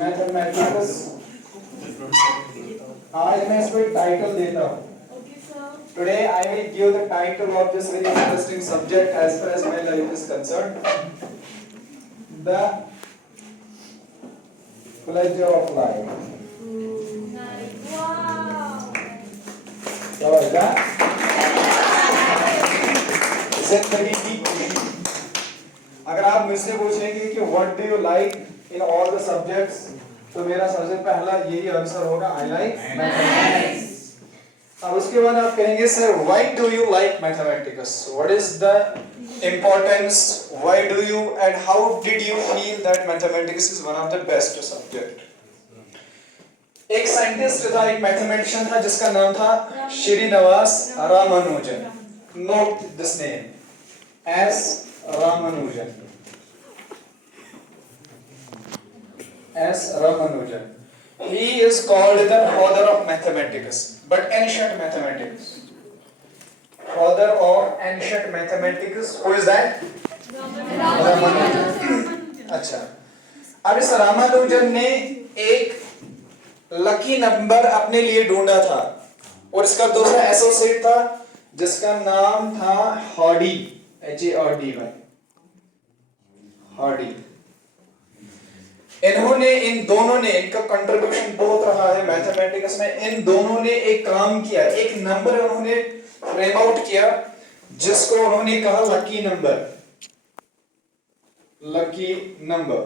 Mathematics. आज मैं इसमें टाइटल देता हूँ। Today I will give the title of this very interesting subject as far as my life is concerned. The pleasure of life. क्या होगा? जिंदगी की खुशी। अगर आप मुझसे पूछेंगे कि what do you like in all the subjects, तो मेरा सबसे पहला यही आंसर होगा I like mathematics. अब उसके बाद आप कहेंगे sir why do you like mathematics? What is the importance? Why do you and how did you feel that mathematics is one of the best subject? एक साइंटिस्ट था, एक mathematician था जिसका नाम था Srinivas Ramanujan. Note this name as Ramanujan. S. Ramanujan. He is called the father of mathematics, but ancient mathematics. Father of ancient mathematics. Who is that? Ramanujan. अच्छा. अब इस रामानुजन ने एक लकी नंबर अपने लिए ढूंढा था और इसका दूसरा एसोसिएट था जिसका नाम था हार्डी. HARDY. हार्डी. इन्होंने इन दोनों ने इनका कंट्रीब्यूशन बहुत रहा है मैथमेटिक्स में. इन दोनों ने एक काम किया, एक नंबर उन्होंने फ्रेम आउट किया जिसको उन्होंने कहा lucky number. Lucky number.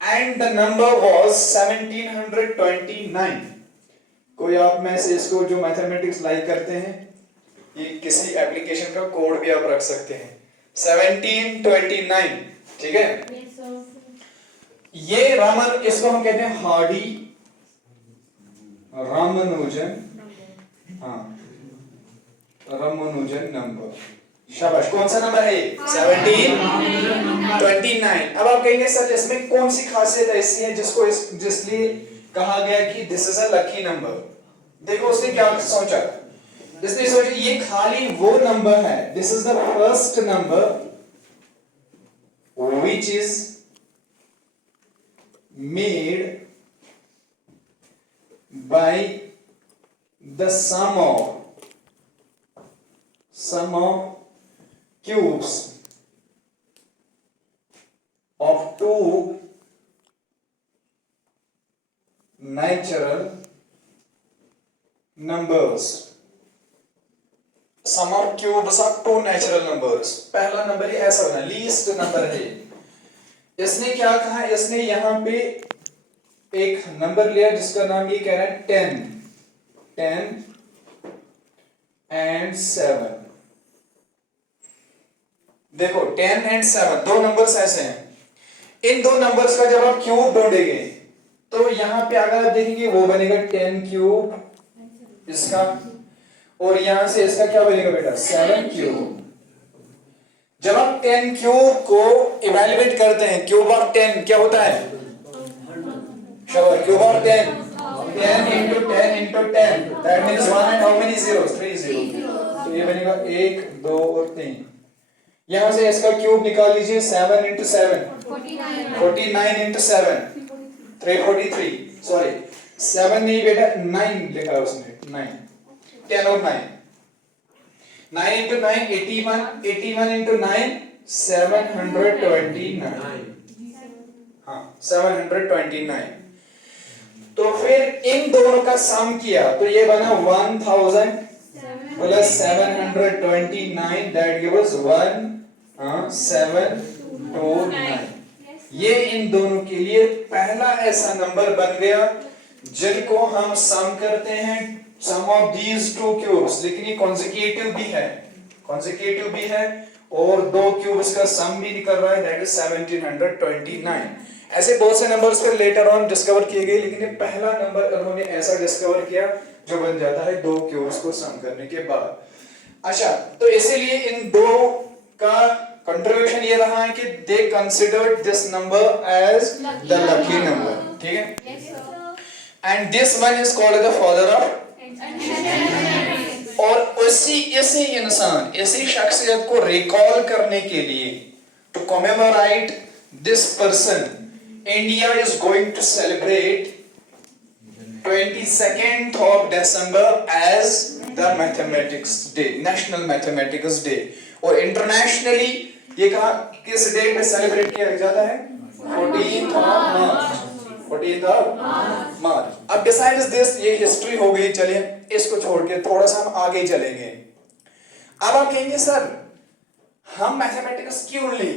And the number was 1729. कोई आप में से इसको जो मैथमेटिक्स लाइक करते हैं, ये किसी एप्लीकेशन का कोड भी आप रख सकते हैं. 1729. ठीक है. ये इसको हम कहते हैं हार्डी रामानुजन. हाँ, रामानुजन नंबर. शाबाश. कौन सा नंबर है? 1729. अब आप कहेंगे सर इसमें कौन सी खासियत ऐसी है जिसलिए कहा गया कि this is a lucky number. देखो उसने क्या सोचा. इसने सोचा ये खाली वो नंबर है, this is the first number which is made by the sum of cubes of two natural numbers. Sum of cubes of two natural numbers. पहला नंबर ही ऐसा होना, लीस्ट नंबर है. इसने क्या कहा, इसने यहां पे एक नंबर लिया जिसका नाम ये कह रहा है 10 and 7. देखो 10 and 7 दो नंबर्स ऐसे हैं. इन दो नंबर्स का जब आप क्यूब ढूंढेंगे तो यहां पे अगर आप देखेंगे वो बनेगा 10 क्यूब इसका, और यहां से इसका क्या बनेगा बेटा 7 क्यूब. जब आप 10 क्यूब को इवैल्यूएट करते हैं, क्यूब ऑफ 10 क्या होता है? Cube of 10 10 into 10 into 10, that means 1 and how many zeros? 3 zeros. तो ये बनेगा 1 2 और 3. यहां से इसका क्यूब निकाल लीजिए. 7 into 7 49 into 7 343. सॉरी 7 नहीं बेटा 9 लिखा है उसने. 9 10 और 9 9 into 9 81. 81 into 9 729. हाँ 729. तो फिर इन दोनों का सम किया तो ये बना 1000 plus 729, that gives 1729. ये इन दोनों के लिए पहला ऐसा नंबर बन गया जिनको हम सम करते हैं. सम ऑफ दीज टू क्यूब्स, लेकिन ये कॉन्सेक्यूटिव भी है और दो क्यूब्स का सम भी निकल रहा है, दैट इज 1729. ऐसे बहुत से नंबर्स फिर लेटर ऑन डिस्कवर किए गए, लेकिन ये पहला नंबर उन्होंने ऐसा डिस्कवर किया जो बन जाता है दो क्यूब्स को सम करने के बाद. अच्छा, तो इसीलिए इन दो का कंट्रीब्यूशन ये रहा है कि they considered this number as the lucky number. ठीक है. And this one is called the father of. और इसी इंसान, इसी शख्सियत को रिकॉल करने के लिए, to commemorate this person India is going to celebrate 22nd of December as the Mathematics Day, National Mathematics Day. और internationally ये कहाँ किस डे पे सेलिब्रेट किया जाता है? 14th of March. 14th of March. अब besides this ये हिस्ट्री हो गई, चलिए इसको छोड़ के थोड़ा सा हम आगे चलेंगे. अब आप कहेंगे सर हम मैथमेटिक्स क्यों ले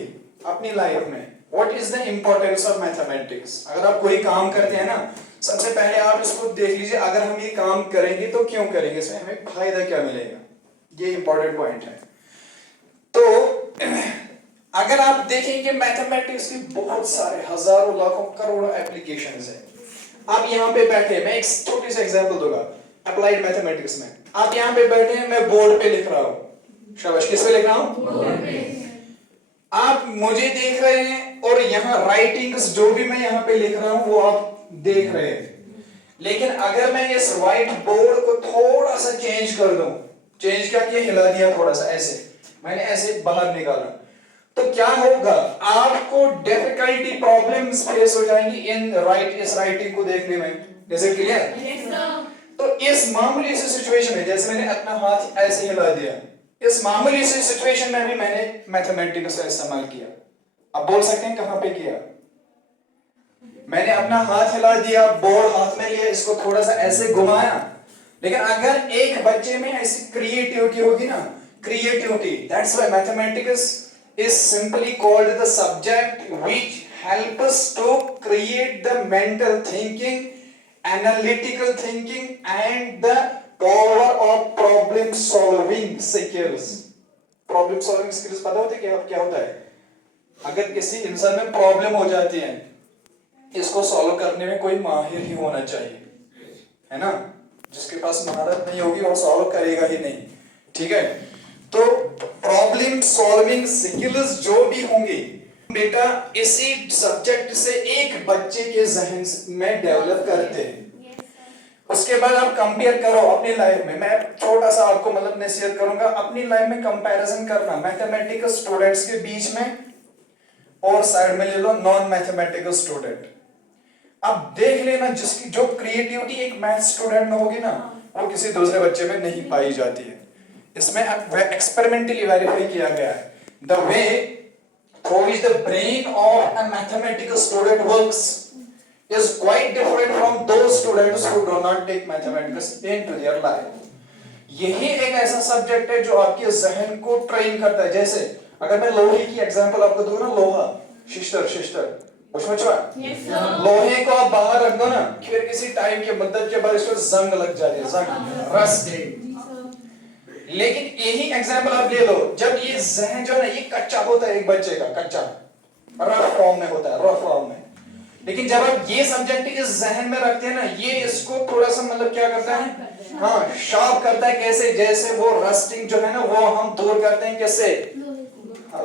अपनी लाइफ में? What is the importance of mathematics? अगर आप कोई काम करते हैं ना, सबसे पहले आप इसको देख लीजिए, अगर हम ये काम करेंगे तो क्यों करेंगे, इसमें हमें फायदा क्या मिलेगा, ये इंपॉर्टेंट पॉइंट है. तो अगर आप देखेंगे मैथमेटिक्स की बहुत सारे हजारों लाखों करोड़ों एप्लीकेशंस हैं. आप यहाँ पे बैठे, मैं एक छोटी सी एग्जांपल दूंगा अप्लाइड मैथमेटिक्स में. आप यहाँ पे बैठे हैं, मैं बोर्ड पे लिख रहा हूँ, शाबाश, किस पे लिख रहा हूँ? बोर्ड पे. आप मुझे देख रहे हैं और यहाँ राइटिंग्स जो भी मैं यहाँ पे लिख रहा हूँ वो आप देख रहे हैं. लेकिन अगर मैं इस व्हाइट बोर्ड को थोड़ा सा चेंज कर दूं, चेंज क्या किया, हिला दिया थोड़ा सा, ऐसे मैंने ऐसे बाहर निकाला, तो क्या होगा, आपको डिफिकल्टी प्रॉब्लम्स फेस हो जाएंगी इस राइटिंग को देखने में. जैसे क्लियर? तो इस मामूली सी सिचुएशन में, जैसे मैंने अपना हाथ ऐसे हिला दिया, इस मामूली सी सिचुएशन में भी मैंने मैथमेटिक्स का इस्तेमाल किया. अब बोल सकते हैं कहां पे किया? मैंने अपना हाथ हिला दिया, बोर्ड हाथ में लिया, इसको थोड़ा सा ऐसे घुमाया. लेकिन अगर एक बच्चे में ऐसी क्रिएटिविटी होगी ना, creativity, that's why mathematics is simply called the subject which helps us to create the mental thinking, analytical thinking and the power of problem solving skills. Problem solving skills पता होते क्या होता है? अगर किसी इंसान में प्रॉब्लम हो जाती है, इसको सॉल्व करने में कोई माहिर ही होना चाहिए, है ना? जिसके पास महारत नहीं होगी वो सॉल्व करेगा ही नहीं. ठीक है? तो प्रॉब्लम सॉल्विंग स्किल्स जो भी होंगे बेटा इसी सब्जेक्ट से एक बच्चे के जहन में डेवलप करते हैं. उसके बाद आप कंपेयर करो अपनी लाइफ में. मैं छोटा सा आपको मतलब नसीहत करूंगा, अपनी लाइफ में कंपैरिजन करना मैथमेटिकल स्टूडेंट्स के बीच में और साइड में ले लो नॉन मैथमेटिकल स्टूडेंट. अब देख लेना जिसकी जो क्रिएटिविटी एक मैथ स्टूडेंट में होगी ना, वो किसी दूसरे बच्चे में नहीं पाई जाती है. इसमें एक्सपेरिमेंटली वेरीफाई किया गया है. The way through which the brain of a mathematical student works is quite different from those students who do not take mathematics into their life. यही एक ऐसा सब्जेक्ट है जो आपके जहन को ट्रेन करता है. जैसे अगर मैं लोहे की एग्जांपल आपको दूं ना, लोहा, शिस्टर लोहे को आप बाहर रख दो ना, फिर किसी टाइम के मुद्दत के बाद इसको जंग लग जाती है, जंग, रस्ट. लेकिन यही एग्जांपल आप ले लो, जब ये जहन जो है ना, ये कच्चा होता है, एक बच्चे का कच्चा रफ फॉर्म में होता है, रफ फॉर्म में. लेकिन जब आप ये सब्जेक्ट इस जहन में रखते हैं ना, ये इसको थोड़ा सा मतलब क्या करता है, हाँ, शार्प करता है. कैसे? जैसे वो रस्टिंग जो है ना वो हम दूर करते हैं, कैसे?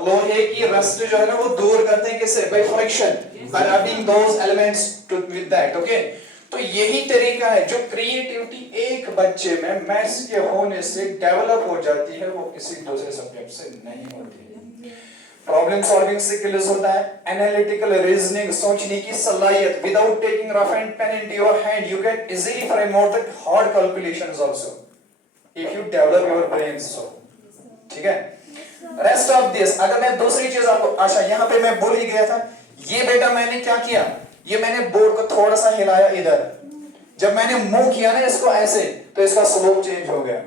लोहे की रस्ट जो है ना वो दूर करते हैं, कैसे? By friction, bye rubbing those elements with that. Okay, तो यही तरीका है. जो क्रिएटिविटी एक बच्चे में मैथ्स के होने से डेवलप हो जाती है, वो किसी दूसरे सब्जेक्ट से नहीं होती है. प्रॉब्लम सॉल्विंग स्किल्स होता है, एनालिटिकल रीजनिंग, सोचने की सलाहियत. Without taking rough and pen into your hand you can easily frame out the hard calculations also if you develop your brain. So ठीक है. रेस्ट ऑफ दिस, अगर मैं दूसरी चीज आपको, अच्छा यहाँ पे मैं भूल ही गया था, ये बेटा मैंने क्या किया, ये मैंने बोर्ड को थोड़ा सा हिलाया इधर. जब मैंने मूव किया ना इसको ऐसे, तो इसका स्लोप चेंज हो गया.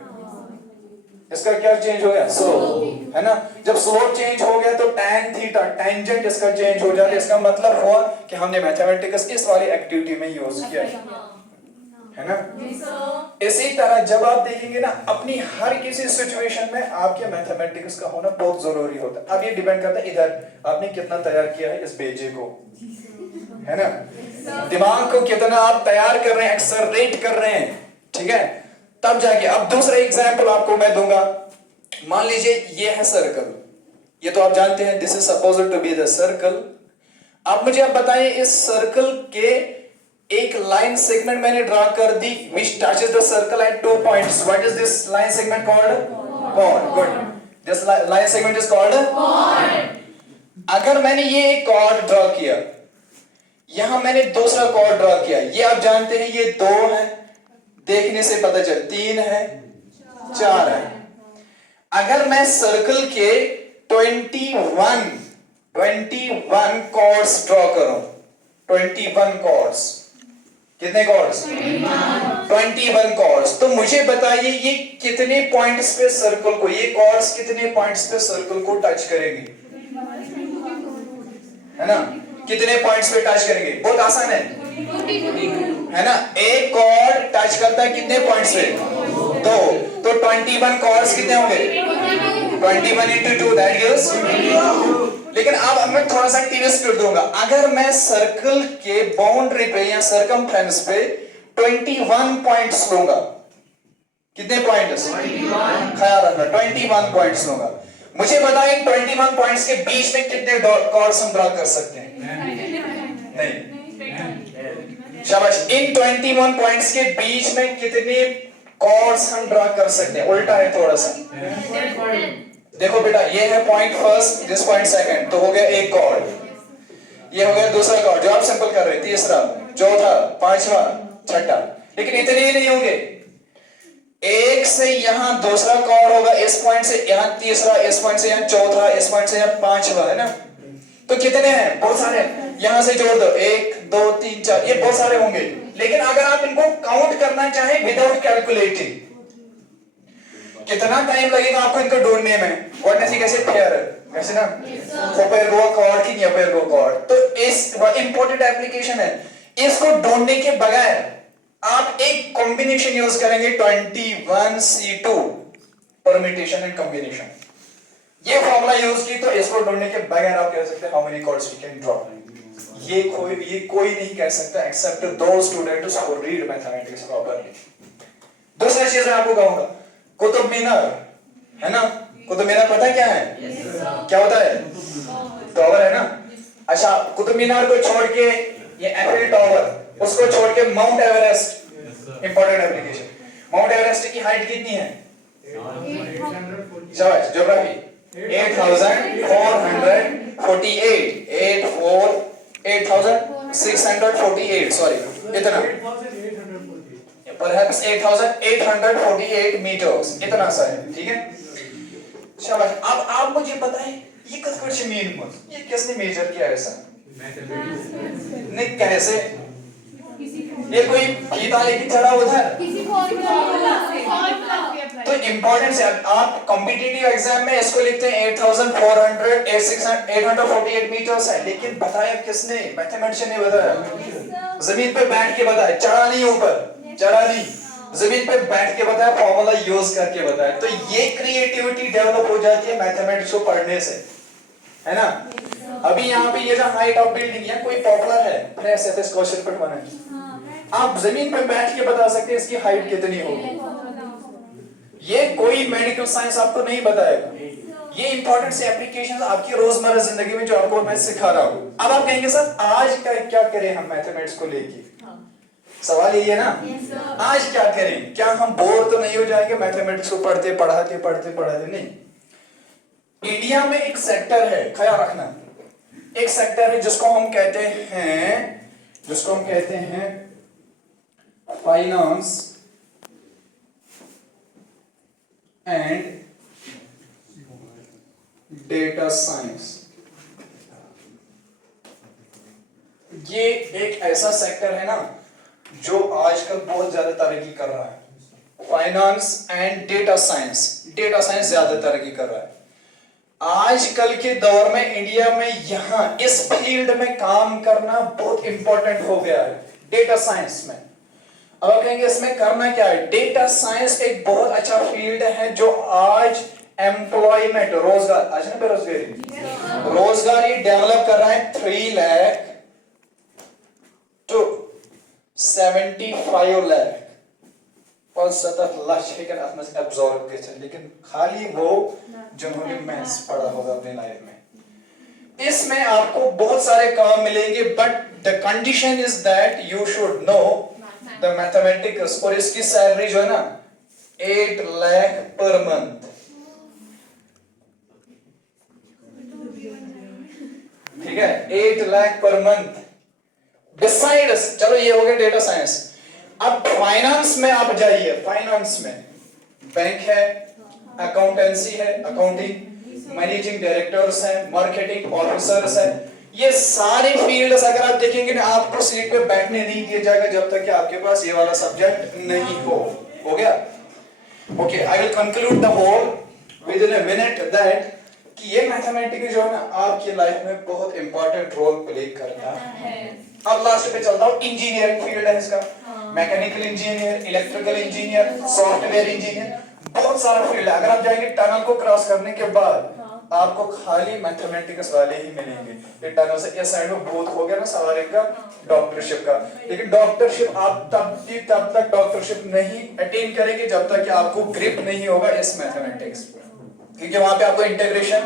इसका क्या चेंज हो गया? स्लोप, है ना? जब स्लोप चेंज हो गया तो tan थीटा, टेंजेंट इसका चेंज हो जाता है. इसका मतलब हुआ कि हमने मैथमेटिक्स इस वाली एक्टिविटी में यूज किया है ना? इसी तरह जब आप देखेंगे ना, अपनी हर किसी सिचुएशन में आपके मैथमेटिक्स का होना बहुत जरूरी होता है. अब ये डिपेंड करता है इधर आपने कितना तैयार किया है इस बेजे को, है ना? दिमाग को कितना आप तैयार कर रहे हैं, एक्सररेट कर रहे हैं. ठीक है, तब जाके. अब दूसरा एग्जांपल आपको मैं दूंगा. मान लीजिए ये है सर्कल, ये तो आप जानते हैं, this is supposed to be the circle. अब मुझे आप बताइए इस सर्कल के एक लाइन सेगमेंट मैंने ड्रा कर दी which touches the circle at 2 points. What is this line segment called? Chord. Good. This line segment is called chord. अगर मैंने ये एक chord ड्रा किया, यहां मैंने दूसरा कॉर्ड ड्रॉ किया, ये आप जानते हैं ये 2 है, देखने से पता चल 3 है, 4 है। अगर मैं सर्कल के 21 कॉर्ड्स ड्रॉ करूं, 21 कॉर्ड्स, कितने कॉर्ड्स? 21 कॉर्ड्स, तो मुझे बताइए ये कितने पॉइंट्स पे सर्कल को, ये कॉर्ड्स कितने पॉइंट्स पे सर्कल को टच करेंगे, है ना? कितने पॉइंट्स पे टच करेंगे? बहुत आसान है ना? एक कॉर्ड टच करता है कितने पॉइंट्स पे? 2, तो 21 कॉर्ड्स कितने होंगे? 21 into 2 that gives। लेकिन अब मैं थोड़ा सा ट्विस्ट कर दूंगा, अगर मैं सर्कल के बाउंड्री पे या सरकमफ्रेंस पे 21 पॉइंट्स लूंगा, कितने पॉइंट्स? ख्याल रखना 21 पॉइंट्स लूंगा, मुझे बताएं 21 पॉइंट्स के बीच में कितने कॉर्ड्स हम ड्रॉ कर सकते हैं? नहीं। शाबाश। इन 21 पॉइंट्स के बीच में कितने कॉर्ड्स हम ड्रॉ कर सकते हैं? उल्टा है थोड़ा सा, देखो बेटा, ये है point first, this point second, तो हो गया एक कॉर्ड, ये हो गया दूसरा कॉर्ड जो आप सिंपल कर रहे हैं, तीसरा, चौथा, पांचवा, छठा। लेकिन इतने ही नहीं होंगे, एक से यहां दूसरा कॉर्ड होगा, इस पॉइंट से यहां तीसरा, इस पॉइंट से यहां चौथा, इस पॉइंट से यहां पांचवा, है ना? तो कितने हैं? बहुत सारे। यहां से जोड़ दो, 1 2 3 4, ये बहुत सारे होंगे। लेकिन अगर आप इनको काउंट करना चाहें विदाउट कैलकुलेटिंग, कितना टाइम लगेगा आपको इनको ढूंढने में? कैसे पेयर, कैसे ना, पेयर गो कॉर्ड की नहीं पेयर गो कॉर्ड। तो इस इंपॉर्टेंट एप्लीकेशन है, इसको ढूंढने के बगैर आप एक कॉम्बिनेशन यूज करेंगे, 21C2 परम्यूटेशन एंड कॉम्बिनेशन। ये फॉर्मूला यूज की तो इसको ढूंढने के बगैर आप कह सकते हैं how many chords we can draw. ये कोई नहीं कह सकता except those students who read mathematics properly. दूसरी चीज मैं आपको कहूंगा, कुतुब मीनार, है ना? कुतुब मीनार पता है क्या है? क्या होता है? टावर, है ना? अच्छा, कुतुब मीनार को छोड़ के ये एफिल टावर, उसको छोड़ के mount Everest, important application. Mount Everest की हाइट कितनी है? शाबाश, ज्योग्राफी, 8648, सॉरी, इतना, परहैप्स 8848 मीटर्स, इतना सा है, ठीक है? शाबाश। अब आप मुझे बताएं ये किस मीन मत, ये किसने मेजर किया ऐसा? नहीं, कैसे? ये कोई फीता लेके चढ़ा उधर? तो इंपॉर्टेंस है, आप कॉम्पिटिटिव एग्जाम में इसको लिखते हैं 848 मीटर्स है, लेकिन बताया किसने? मैथमेटिशियन ने बताया, जमीन पे बैठ के बताया, चढ़ा नहीं, ऊपर चढ़ा नहीं, जमीन पे बैठ के बताया, फॉर्मूला यूज करके बताया। तो ये क्रिएटिविटी डेवलप हो जाती है मैथमेटिक्स को पढ़ने से, है ना? अभी यहाँ पे ये जो हाइट ऑफ बिल्डिंग है कोई पॉपुलर है, फ्रेश है, इस क्वेश्चन पर बना है, आप जमीन पे बैठ के बता सकते हैं इसकी हाइट कितनी होगी। ये कोई मेडिकल साइंस आपको नहीं बताएगा, ये इंपॉर्टेंट से एप्लीकेशंस आपकी रोजमर्रा जिंदगी में जो आपको मैं सिखा रहा हूँ। अब आप कहेंगे सर आज क्या करें हम मैथमेटिक्स को लेके? सवाल यही है ना, आज क्या करें? क्या हम बोर तो नहीं हो जाएंगे मैथमेटिक्स को पढ़ाते? नहीं। इंडिया में एक सेक्टर है, ख्याल रखना, एक सेक्टर है जिसको हम कहते हैं फाइनेंस एंड डेटा साइंस। ये एक ऐसा सेक्टर है ना जो आजकल बहुत ज्यादा तरक्की कर रहा है। फाइनेंस एंड डेटा साइंस ज्यादा तरक्की कर रहा है आजकल के दौर में। इंडिया में यहां इस फील्ड में काम करना बहुत इंपॉर्टेंट हो गया है, डेटा साइंस में। अब आप कहेंगे इसमें करना क्या है? डेटा साइंस एक बहुत अच्छा फील्ड है जो आज एम्प्लॉयमेंट, रोजगार, आज ना बेरोजगारी, रोजगारी डेवलप कर रहा है। 3 लाख to 75 लाख 75 लाख एब्जॉर्ब कर, लेकिन खाली वो जिन्होंने मैथ्स पढ़ा होगा अपने लाइफ में। इसमें आपको बहुत सारे काम मिलेंगे, but the condition is that you should know the mathematics. और इसकी सैलरी जो है ना 8 लाख पर मंथ, ठीक है, 8 लाख पर मंथ। Besides, चलो ये हो गया डेटा साइंस। अब फाइनेंस में आप जाइए, फाइनेंस में बैंक है, अकाउंटेंसी है, अकाउंटिंग, मैनेजिंग डायरेक्टर्स है, मार्केटिंग ऑफिसर्स है, ये सारे फील्ड्स अगर आप देखेंगे ना, आपको सीट पे बैठने नहीं दिया जाएगा जब तक कि आपके पास ये वाला सब्जेक्ट नहीं हो गया? Okay, I will conclude the whole within a minute that कि ये मैथमेटिक्स जो है ना आपकी लाइफ में बहुत इंपॉर्टेंट रोल प्ले करता है। अब लास्ट पे चलता हूँ, इंजीनियरिंग फील्ड है इसका, mechanical engineer, electrical engineer, software engineer, बहुत सारा फील्ड है। अगर आप जाएंगे टनल को क्रॉस करने के बाद आपको खाली मैथमेटिक्स वाले ही मिलेंगे। ये टनल से इस साइड में बहुत हो गया ना सवाल का डॉक्टरशिप का, लेकिन डॉक्टरशिप आप तब तक डॉक्टरशिप नहीं अटेन करेंगे जब तक कि आपको ग्रिप नहीं होगा इस मैथमेटिक्स पे, क्योंकि वहां पे आपको इंटीग्रेशन,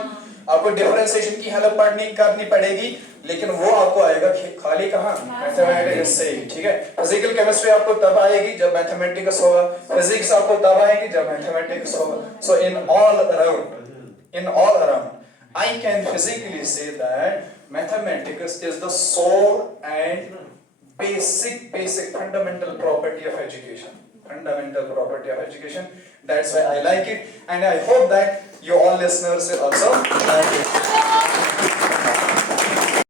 आपको डिफरेंशिएशन की हेल्प करनी पड़ेगी, लेकिन वो आपको आएगा खाली कहां? मैथमेटिक्स से ही। ठीक है, फिजिकल केमिस्ट्री आपको तब आएगी जब मैथमेटिक्स होगा, फिजिक्स आपको तब आएगी जब मैथमेटिक्स होगा। सो इन all around I can physically say that mathematics is the soul and basic fundamental property of education. That's why I like it, and I hope that you all listeners will also like it.